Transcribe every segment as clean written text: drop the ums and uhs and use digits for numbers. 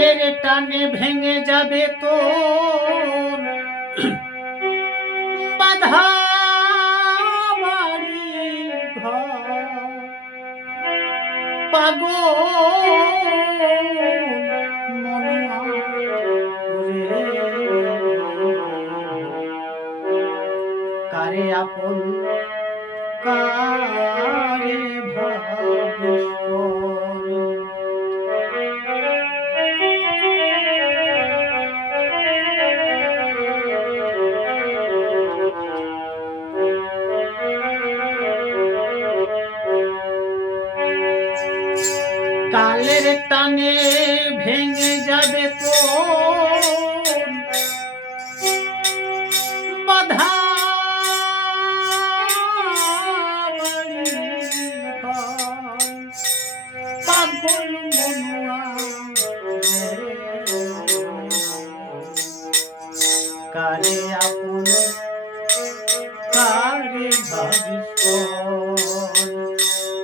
কালের টানে ভেঙে যাবে তোর বাধা বাড়ি ঘর পাগল মনোয়া রে কারে আপন কারে ভাবিস কালের টানে ভেঙে যাবে তোর বাধা পাগল মনুয়া কারে আপন কারে ভাবিস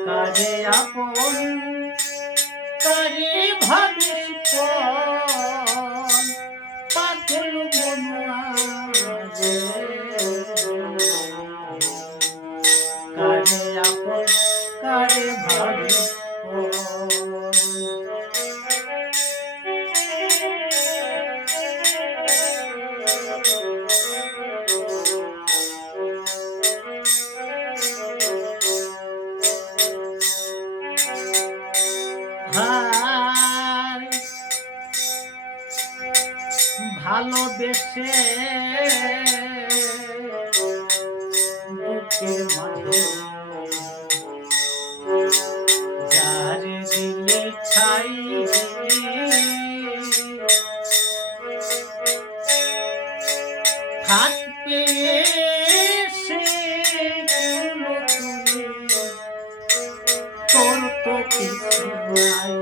কারে আপন কারে ভাবিস পাগল মনুয়া কারে আপন কারে ভাবিস ভালোবেসে বুকের মাঝে যার দিলে ছাই হাত পেয়ে সে তোর তো কিছু নাই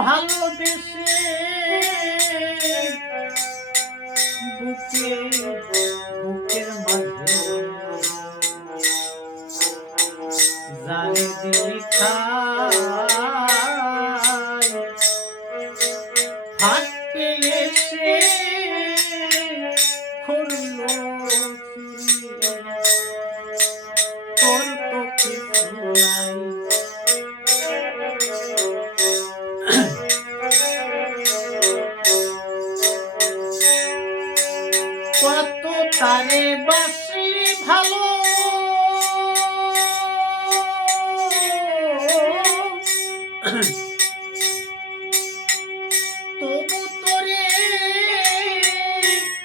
ভালোবেসে বুকের মাঝে জানে দিলি হাত পেয়ে সে খুললো তোর তো কিছু নাই কত তারে বাসি ভালো তবু তোরে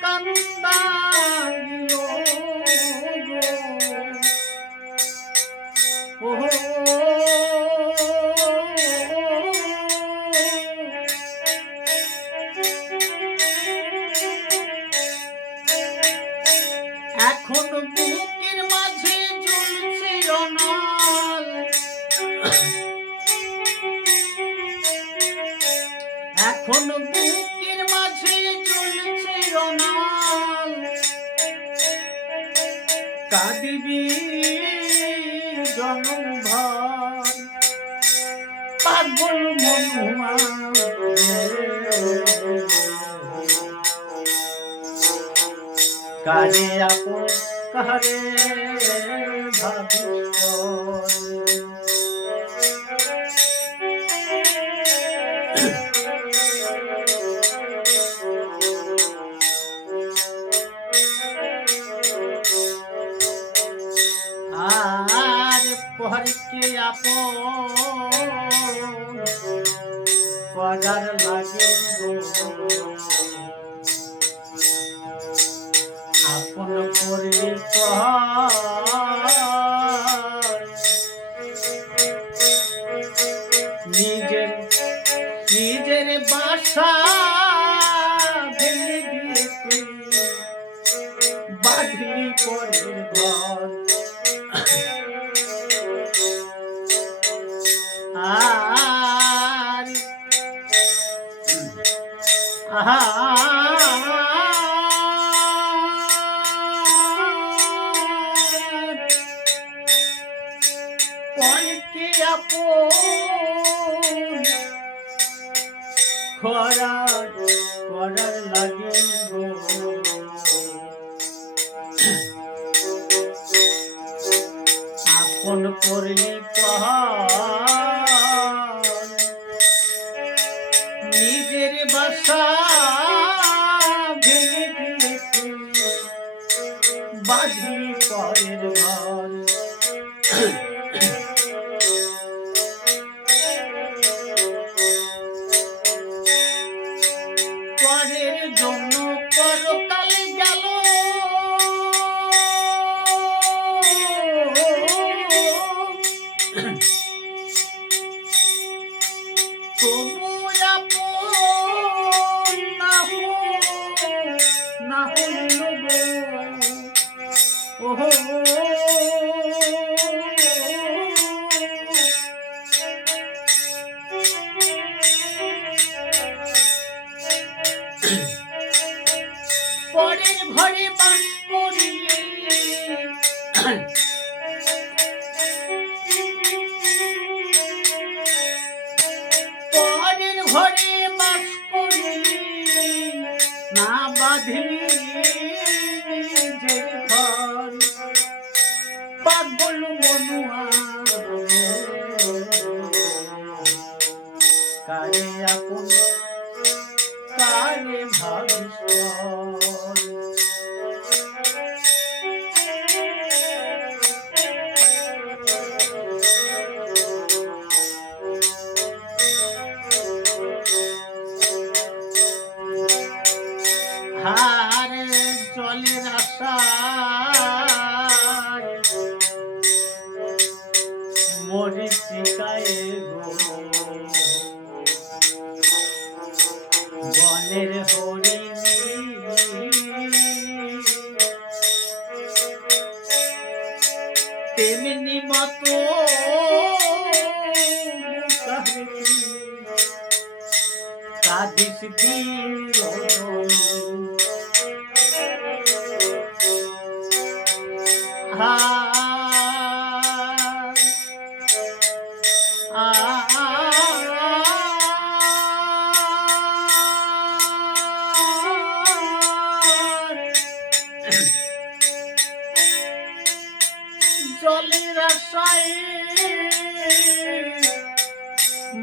কান্দাইল এখন বুকের মাঝে জ্বলছে অনল এখন বুকের মাঝে জ্বলছে অনল কাঁদিবি জনম ভর পাগল মনুয়া কারে আপন কারে ভাবিস আর পরকে আপন করার লাগে আপন করলি নিজের বাসা ভেঙে দিয়ে তুই বাঁধলি পরের খরার করার লাগে গো আপন করলি পাহাড় নিজের বাসা ভেঙে দিয়েছে বাঁধলি পরের ঘর পরের জন্য পরকাল গেল তবু আপন না হইল গো ওহো পরের ঘরে বাস করিলে পরের ঘরে বাস করিলে না বাঁধলি যে ঘর পাগল মনুয়া কারে আপন কারে ভাবিস হারে জলের আশায় মরিচিকায় গো বনের হরিণী তেমনি মতো কাঁদিস দিল জলের আশায়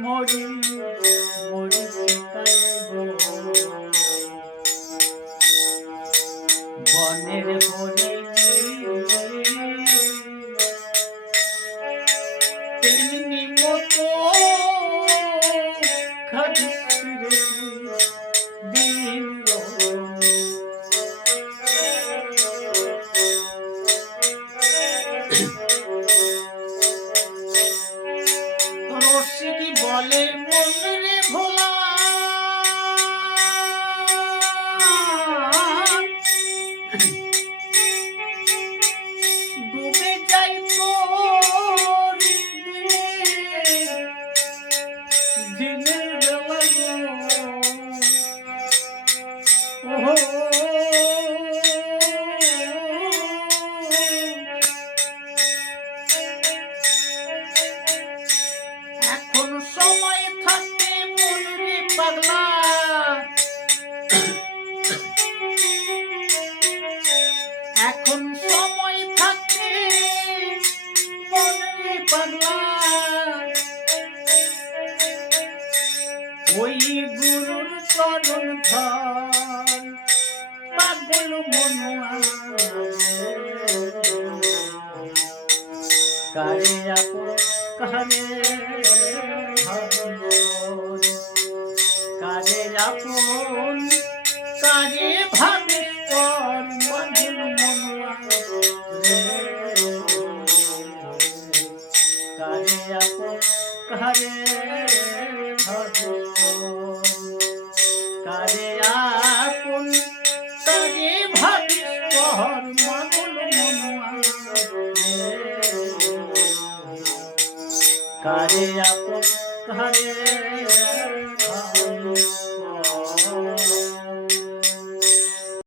মরি মরি বনের হরিণী তেমনি মতো খাদিস দিন রসিকি বলে মনে ভোলা ডুবে যাই তোর দিনের বেলা ওহো এখন সময় থাকে মনে পাগলা এখন সময় থাকে মনে পাগলা ওই গুরুর চরণ ধর পাগল মনুয়া কারে আপন কারে কারে আপন কারে ভাবিস পর পাগল মনুয়া কারে আপন কারে ভাবিস কারে আপন কারে ভাবিস পর পাগল মনুয়া কারে আপন কারে ভাবিস